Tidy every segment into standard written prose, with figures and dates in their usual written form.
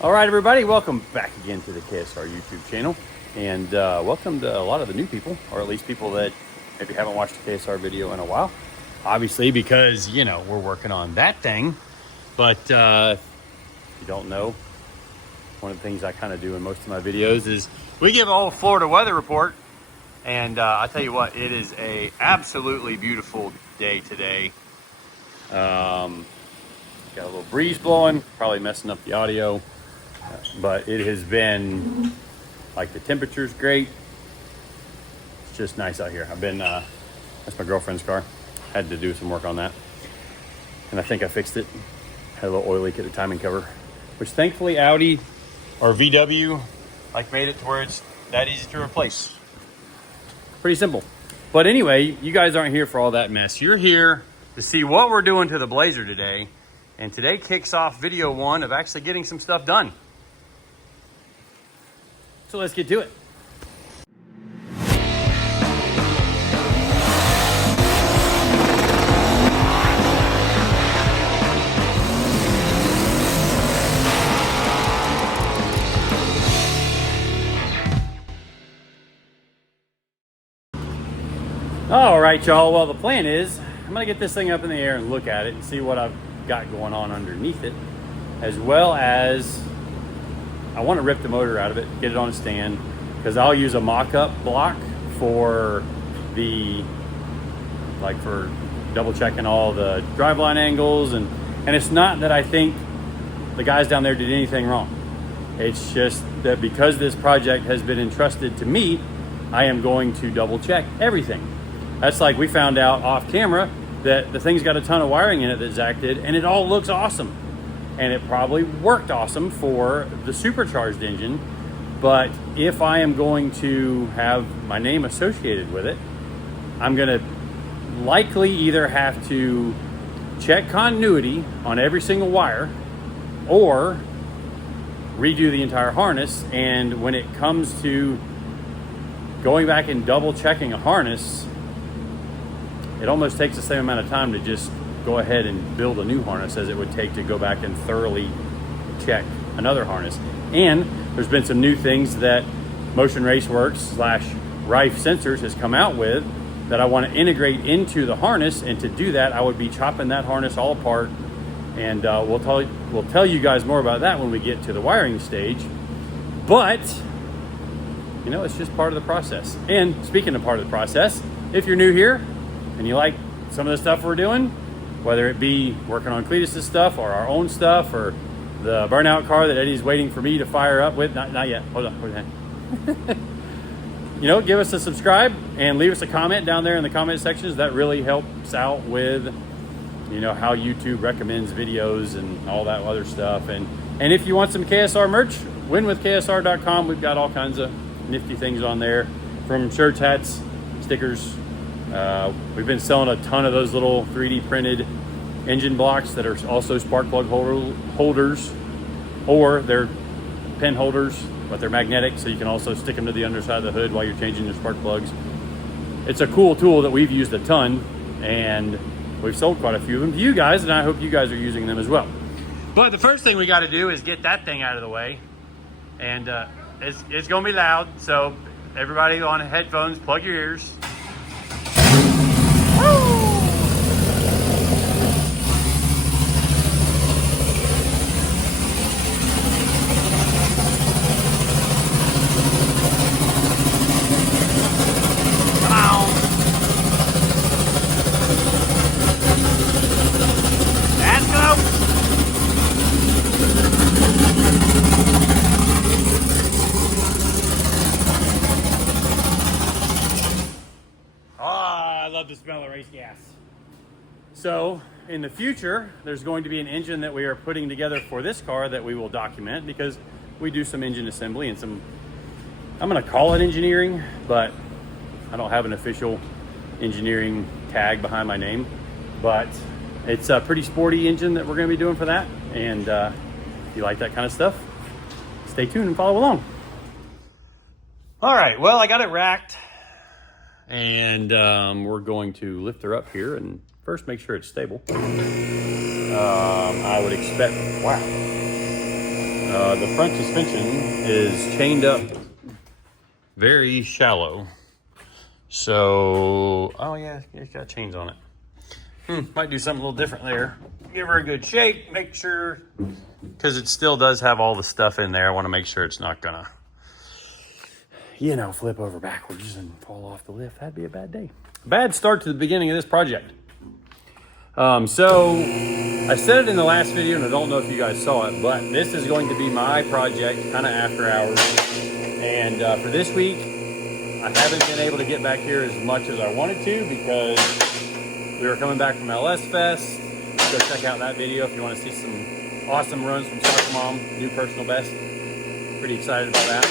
All right, everybody, welcome back again to the KSR YouTube channel. And welcome to a lot of the new people, or at least people that maybe haven't watched a KSR video in a while. Obviously, because, you know, we're working on that thing. But if you don't know, one of the things I kind of do in most of my videos is we give a whole Florida weather report. And I tell you what, it is a absolutely beautiful day today. Got a little breeze blowing, probably messing up the audio. But it has been, like, the temperature's great. It's just nice out here. I've been, that's my girlfriend's car. Had to do some work on that. And I think I fixed it. Had a little oil leak at the timing cover, which thankfully Audi or VW, like, made it to where it's that easy to replace. Pretty simple. But anyway, you guys aren't here for all that mess. You're here to see what we're doing to the Blazer today. And today kicks off video one of actually getting some stuff done. So let's get to it. All right, y'all. Well, the plan is I'm gonna get this thing up in the air and look at it and see what I've got going on underneath it, as well as I want to rip the motor out of it, get it on a stand, because I'll use a mock-up block for the, like, for double checking all the driveline angles, and it's not that I think the guys down there did anything wrong. It's just that because this project has been entrusted to me, I am going to double check everything. That's like we found out off camera that the thing's got a ton of wiring in it that Zach did, and it all looks awesome. And it probably worked awesome for the supercharged engine. But if I am going to have my name associated with it, I'm gonna likely either have to check continuity on every single wire or redo the entire harness. And when it comes to going back and double checking a harness, it almost takes the same amount of time to just go ahead and build a new harness as it would take to go back and thoroughly check another harness. And there's been some new things that Motion Raceworks / Rife Sensors has come out with that I want to integrate into the harness. And to do that, I would be chopping that harness all apart. And we'll tell you guys more about that when we get to the wiring stage. But, you know, it's just part of the process. And speaking of part of the process, if you're new here and you like some of the stuff we're doing, whether it be working on Cletus's stuff or our own stuff or the burnout car that Eddie's waiting for me to fire up with. Not yet. Hold on. You know, give us a subscribe and leave us a comment down there in the comment sections. That really helps out with, you know, how YouTube recommends videos and all that other stuff. And if you want some KSR merch, winwithksr.com. We've got all kinds of nifty things on there, from shirts, hats, stickers. We've been selling a ton of those little 3D printed engine blocks that are also spark plug holders, or they're pin holders, but they're magnetic, so you can also stick them to the underside of the hood while you're changing your spark plugs. It's a cool tool that we've used a ton, and we've sold quite a few of them to you guys, and I hope you guys are using them as well. But the first thing we got to do is get that thing out of the way, and it's going to be loud, so everybody on headphones, plug your ears. The smell of race gas. So in the future, there's going to be an engine that we are putting together for this car that we will document, because we do some engine assembly and some, I'm going to call it engineering, but I don't have an official engineering tag behind my name. But it's a pretty sporty engine that we're going to be doing for that. And if you like that kind of stuff, stay tuned and follow along. All right, well, I got it racked. And we're going to lift her up here and first make sure it's stable. I would expect, wow. The front suspension is chained up very shallow. So, oh yeah, it's got chains on it. Might do something a little different there. Give her a good shake, make sure, because it still does have all the stuff in there. I want to make sure it's not gonna, you know, flip over backwards and fall off the lift. That'd be a bad day. Bad start to the beginning of this project. So I said it in the last video, and I don't know if you guys saw it, but this is going to be my project, kind of after hours. And for this week, I haven't been able to get back here as much as I wanted to because we were coming back from LS Fest. Go check out that video if you want to see some awesome runs from Soccer Mom, new personal best. Pretty excited about that.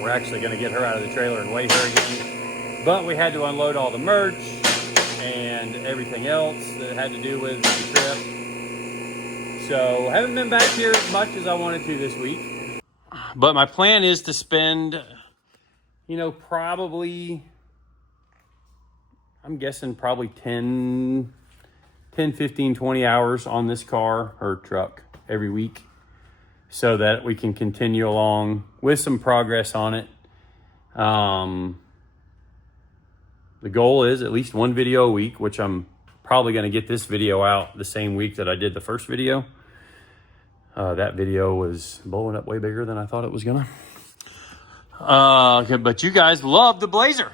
We're actually going to get her out of the trailer and weigh her again. But we had to unload all the merch and everything else that had to do with the trip. So haven't been back here as much as I wanted to this week. But my plan is to spend, you know, probably, I'm guessing probably 10, 15, 20 hours on this car or truck every week so that we can continue along with some progress on it. The goal is at least one video a week, which I'm probably going to get this video out the same week that I did the first video. That video was blowing up way bigger than I thought it was going to. But you guys love the Blazer.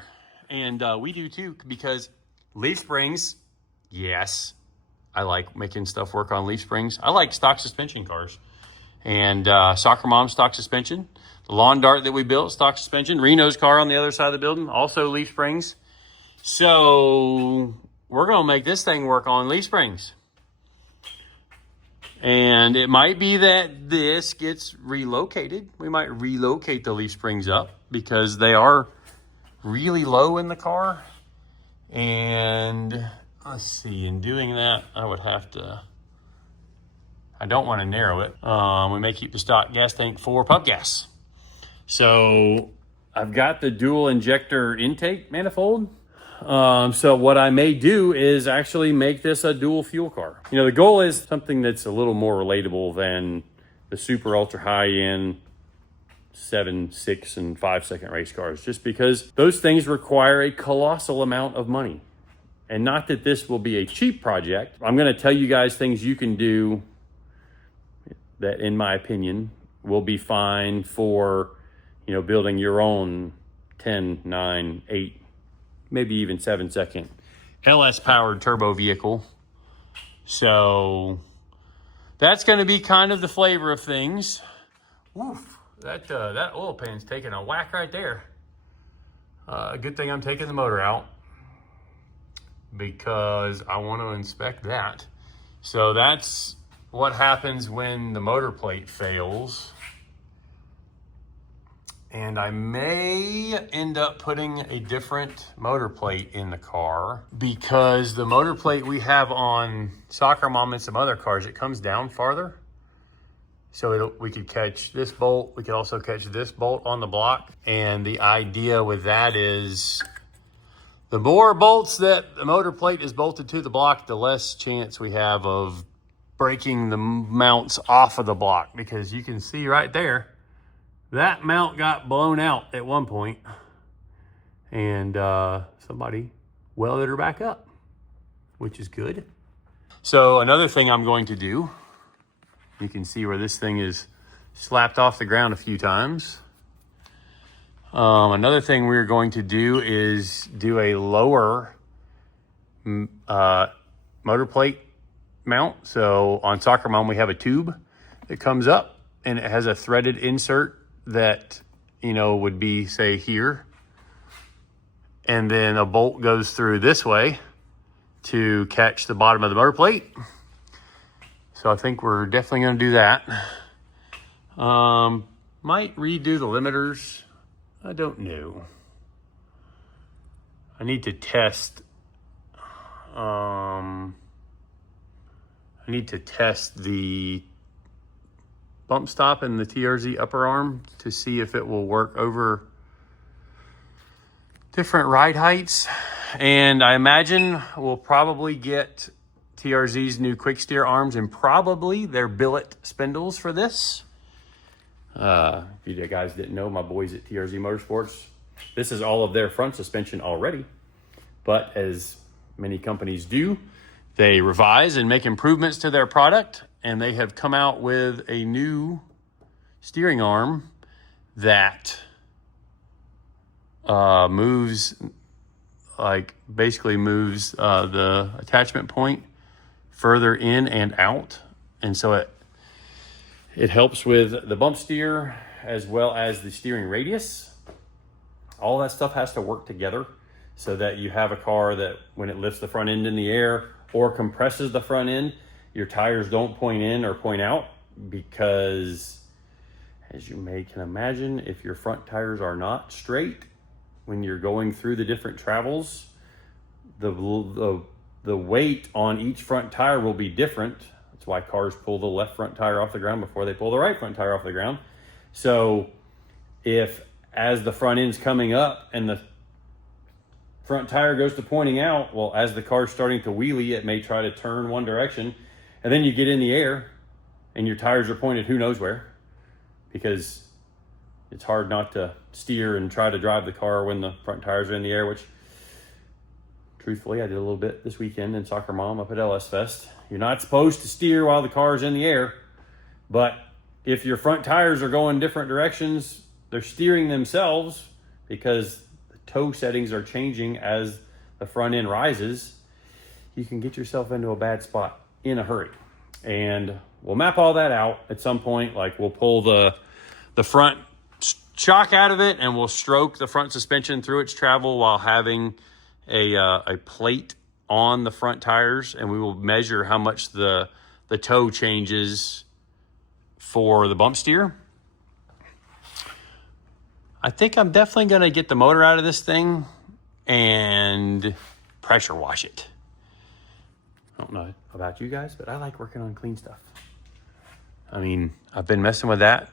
And we do too, because leaf springs, yes. I like making stuff work on leaf springs. I like stock suspension cars. And Soccer Mom stock suspension. The Lawn Dart that we built, stock suspension. Reno's car on the other side of the building, also leaf springs. So we're going to make this thing work on leaf springs. And it might be that this gets relocated. We might relocate the leaf springs up because they are really low in the car. And let's see, in doing that, I would have to, I don't want to narrow it. We may keep the stock gas tank for pump gas. So I've got the dual injector intake manifold. So what I may do is actually make this a dual fuel car. You know, the goal is something that's a little more relatable than the super ultra high end 7, 6, and 5 second race cars, just because those things require a colossal amount of money. And not that this will be a cheap project. I'm going to tell you guys things you can do that, in my opinion, will be fine for, you know, building your own 10, 9, 8, maybe even 7 second LS powered turbo vehicle. So that's going to be kind of the flavor of things. Woof, that oil pan's taking a whack right there. Good thing I'm taking the motor out because I want to inspect that. So that's what happens when the motor plate fails. And I may end up putting a different motor plate in the car because the motor plate we have on Soccer Mom and some other cars, it comes down farther. So we could catch this bolt. We could also catch this bolt on the block. And the idea with that is the more bolts that the motor plate is bolted to the block, the less chance we have of breaking the mounts off of the block, because you can see right there, that mount got blown out at one point, and somebody welded her back up, which is good. So another thing I'm going to do, you can see where this thing is slapped off the ground a few times. Another thing we're going to do is do a lower motor plate mount. So on Soccer Mom, we have a tube that comes up and it has a threaded insert that, you know, would be, say, here. And then a bolt goes through this way to catch the bottom of the motor plate. So I think we're definitely going to do that. Might redo the limiters. I don't know. I need to test. I need to test the bump stop and the TRZ upper arm to see if it will work over different ride heights. And I imagine we'll probably get TRZ's new quick steer arms and probably their billet spindles for this. If you guys didn't know, my boys at TRZ Motorsports, this is all of their front suspension already. But as many companies do, they revise and make improvements to their product, and they have come out with a new steering arm that basically moves the attachment point further in and out. And so it helps with the bump steer as well as the steering radius. All that stuff has to work together so that you have a car that when it lifts the front end in the air or compresses the front end, your tires don't point in or point out, because as you can imagine, if your front tires are not straight when you're going through the different travels, the weight on each front tire will be different. That's why cars pull the left front tire off the ground before they pull the right front tire off the ground. So as the front end's coming up and the front tire goes to pointing out, well, as the car's starting to wheelie, it may try to turn one direction, and then you get in the air and your tires are pointed who knows where, because it's hard not to steer and try to drive the car when the front tires are in the air, which truthfully I did a little bit this weekend in Soccer Mom up at LS Fest. You're not supposed to steer while the car's in the air, but if your front tires are going different directions, they're steering themselves because the toe settings are changing as the front end rises. You can get yourself into a bad spot in a hurry. And we'll map all that out at some point. Like, we'll pull the front shock out of it and we'll stroke the front suspension through its travel while having a plate on the front tires, and we will measure how much the toe changes for the bump steer. I think I'm definitely going to get the motor out of this thing and pressure wash it. I don't know about you guys, but I like working on clean stuff. I mean, I've been messing with that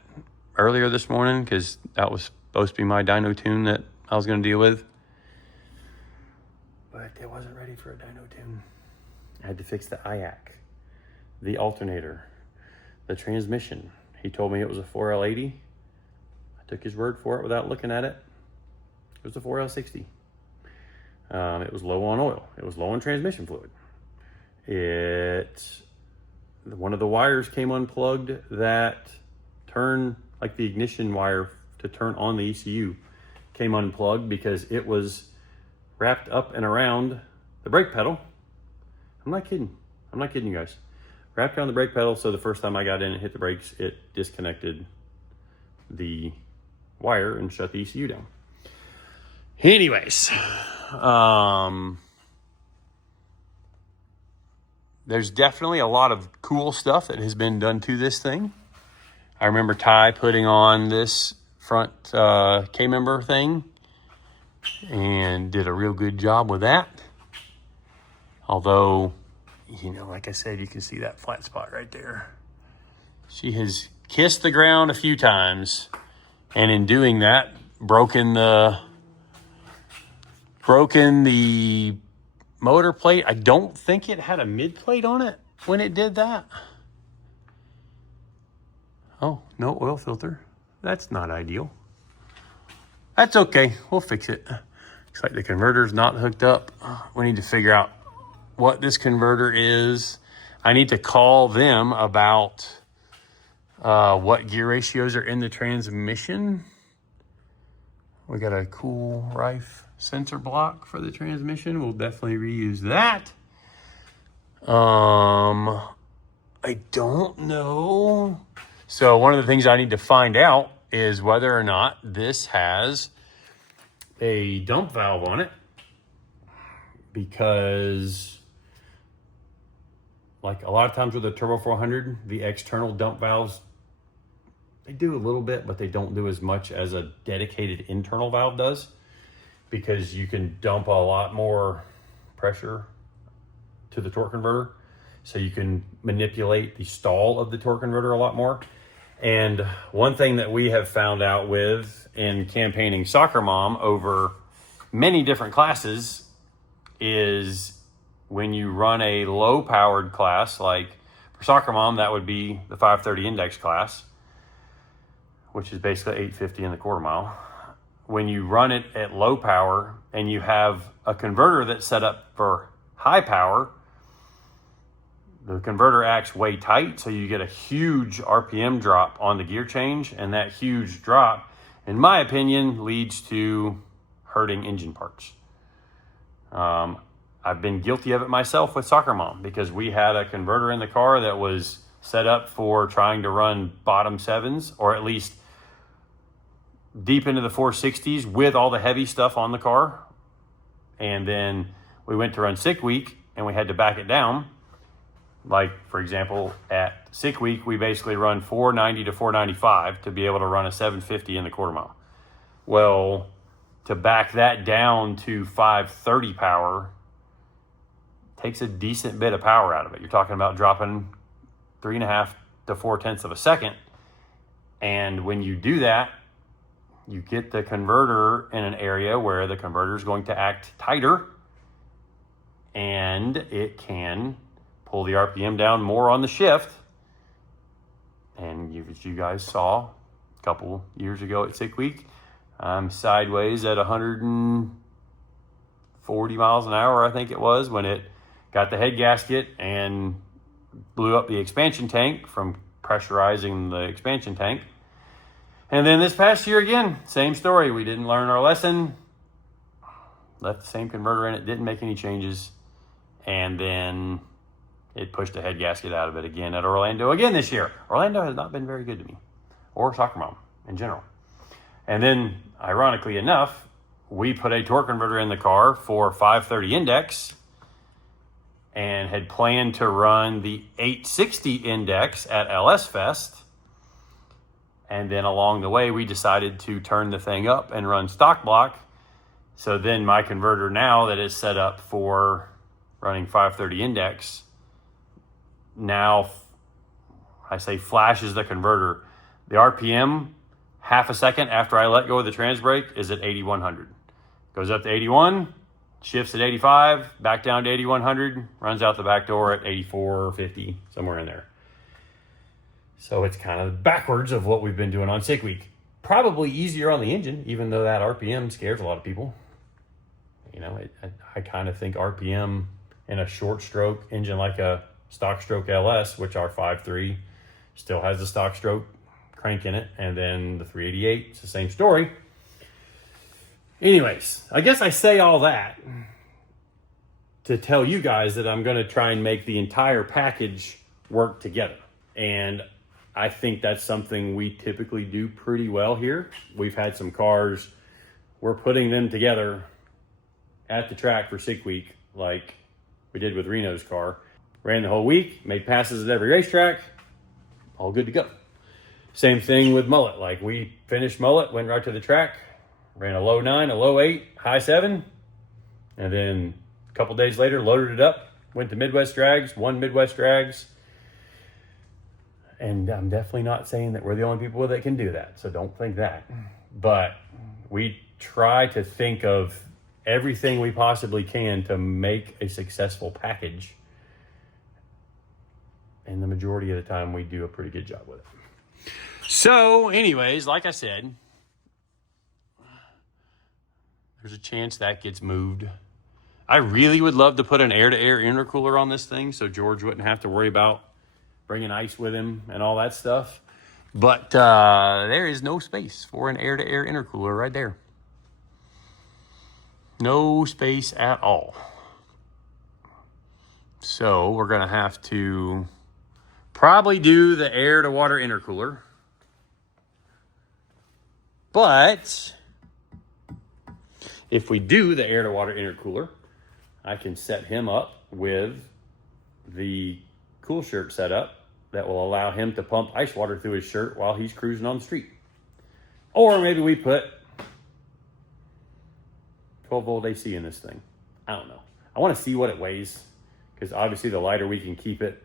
earlier this morning because that was supposed to be my dyno tune that I was going to deal with. But it wasn't ready for a dyno tune. I had to fix the IAC, the alternator, the transmission. He told me it was a 4L80. I took his word for it without looking at it. It was a 4L60. It was low on oil. It was low on transmission fluid. One of the wires came unplugged that turned, like the ignition wire to turn on the ECU came unplugged because it was wrapped up and around the brake pedal. I'm not kidding you guys. Wrapped around the brake pedal, so the first time I got in and hit the brakes, it disconnected the wire and shut the ECU down. Anyways, there's definitely a lot of cool stuff that has been done to this thing. I remember Ty putting on this front K-member thing and did a real good job with that. Although, like I said, you can see that flat spot right there. She has kissed the ground a few times, and in doing that, broken the motor plate. I don't think it had a mid plate on it when it did that. Oh, no oil filter. That's not ideal. That's okay. We'll fix it. Looks like the converter's not hooked up. We need to figure out what this converter is. I need to call them about what gear ratios are in the transmission. We got a cool Rife sensor block for the transmission. We'll definitely reuse that. I don't know. So one of the things I need to find out is whether or not this has a dump valve on it, because like a lot of times with the Turbo 400, the external dump valves, they do a little bit, but they don't do as much as a dedicated internal valve does, because you can dump a lot more pressure to the torque converter. So you can manipulate the stall of the torque converter a lot more. And one thing that we have found out with in campaigning Soccer Mom over many different classes is when you run a low powered class, like for Soccer Mom, that would be the 530 index class. which is basically 850 in the quarter mile. When you run it at low power and you have a converter that's set up for high power, the converter acts way tight, so you get a huge RPM drop on the gear change, and that huge drop, in my opinion, leads to hurting engine parts. I've been guilty of it myself with Soccer Mom, because we had a converter in the car that was set up for trying to run bottom sevens, or at least deep into the 460s with all the heavy stuff on the car. And then we went to run sick week and we had to back it down. Like, for example, at sick week, we basically run 490 to 495 to be able to run a 750 in the quarter mile. Well, to back that down to 530 power takes a decent bit of power out of it. You're talking about dropping 3.5 to 4/10 of a second. And when you do that, you get the converter in an area where the converter is going to act tighter, and it can pull the RPM down more on the shift. And as you guys saw a couple years ago at sick week, I'm sideways at 140 miles an hour, I think it was, when it got the head gasket and blew up the expansion tank from pressurizing the expansion tank. And then this past year again, same story. We didn't learn our lesson, left the same converter in it, didn't make any changes, and then it pushed the head gasket out of it again at Orlando again this year. Orlando has not been very good to me, or Soccer Mom in general. And then, ironically enough, we put a torque converter in the car for 530 index and had planned to run the 860 index at LS Fest. And then along the way, we decided to turn the thing up and run stock block. So then my converter now that is set up for running 530 index, now I say flashes the converter. The RPM, half a second after I let go of the trans brake, is at 8,100. Goes up to 81, shifts at 85, back down to 8,100, runs out the back door at 84.50, somewhere in there. So it's kind of backwards of what we've been doing on sick week. Probably easier on the engine, even though that RPM scares a lot of people. You know, I kind of think RPM in a short stroke engine like a stock stroke LS, which our 5.3 still has the stock stroke crank in it, and then the 388, it's the same story. Anyways, I guess I say all that to tell you guys that I'm going to try and make the entire package work together. And I think that's something we typically do pretty well here. We've had some cars, we're putting them together at the track for sick week, like we did with Reno's car. Ran the whole week, made passes at every racetrack, all good to go. Same thing with mullet. Like, we finished mullet, went right to the track, ran a low 9, a low 8, high 7, and then a couple days later loaded it up, went to Midwest Drags, won Midwest Drags. And I'm definitely not saying that we're the only people that can do that, so don't think that. But we try to think of everything we possibly can to make a successful package. And the majority of the time, we do a pretty good job with it. So anyways, like I said, there's a chance that gets moved. I really would love to put an air-to-air intercooler on this thing so George wouldn't have to worry about bringing ice with him and all that stuff. But there is no space for an air-to-air intercooler right there. No space at all. So we're going to have to probably do the air-to-water intercooler. But if we do the air-to-water intercooler, I can set him up with the cool shirt setup that will allow him to pump ice water through his shirt while he's cruising on the street. Or maybe we put 12-volt AC in this thing. I don't know. I want to see what it weighs, because obviously the lighter we can keep it,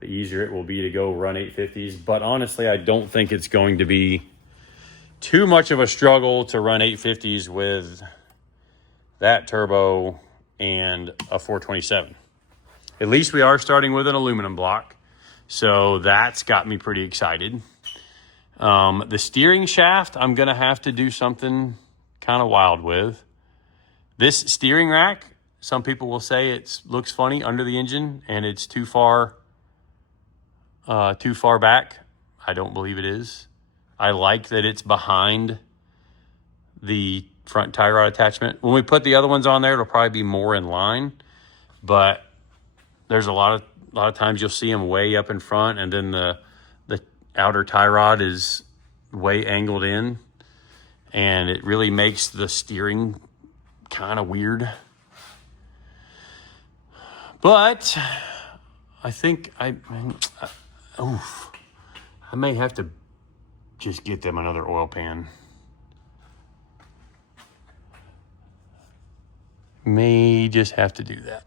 the easier it will be to go run 850s. But honestly, I don't think it's going to be too much of a struggle to run 850s with that turbo and a 427. At least we are starting with an aluminum block, so that's got me pretty excited. The steering shaft, I'm going to have to do something kind of wild with. This steering rack, some people will say it looks funny under the engine and it's too far back. I don't believe it is. I like that it's behind the front tie rod attachment. When we put the other ones on there, it'll probably be more in line, but there's a lot of times you'll see them way up in front, and then the outer tie rod is way angled in, and it really makes the steering kind of weird. But I think I may have to just get them another oil pan. May just have to do that.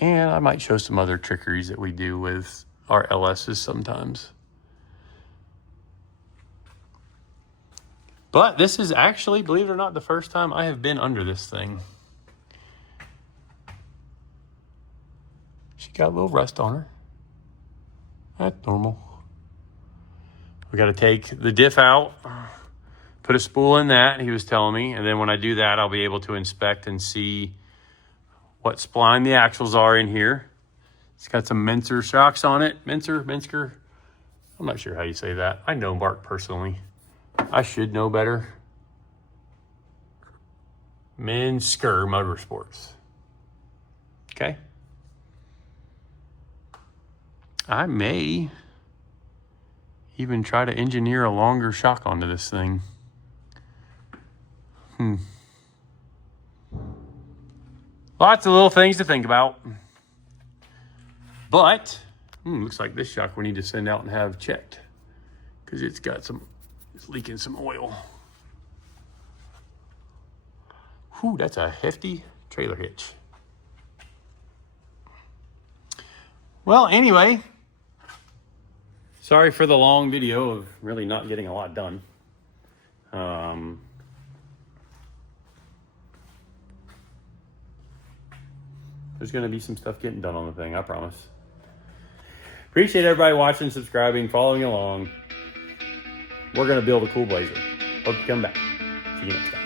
And I might show some other trickeries that we do with our LSs sometimes. But this is actually, believe it or not, the first time I have been under this thing. She got a little rust on her. That's normal. We got to take the diff out, put a spool in that, he was telling me. And then when I do that, I'll be able to inspect and see what spline the axles are in here. It's got some Mincer shocks on it. Minsker. I'm not sure how you say that. I know Mark personally. I should know better. Minsker Motorsports. Okay. I may even try to engineer a longer shock onto this thing. Lots of little things to think about. But, looks like this shock we need to send out and have checked, because it's leaking some oil. Whew, that's a hefty trailer hitch. Well, anyway, sorry for the long video of really not getting a lot done. There's going to be some stuff getting done on the thing, I promise. Appreciate everybody watching, subscribing, following along. We're going to build a cool blazer. Hope you come back. See you next time.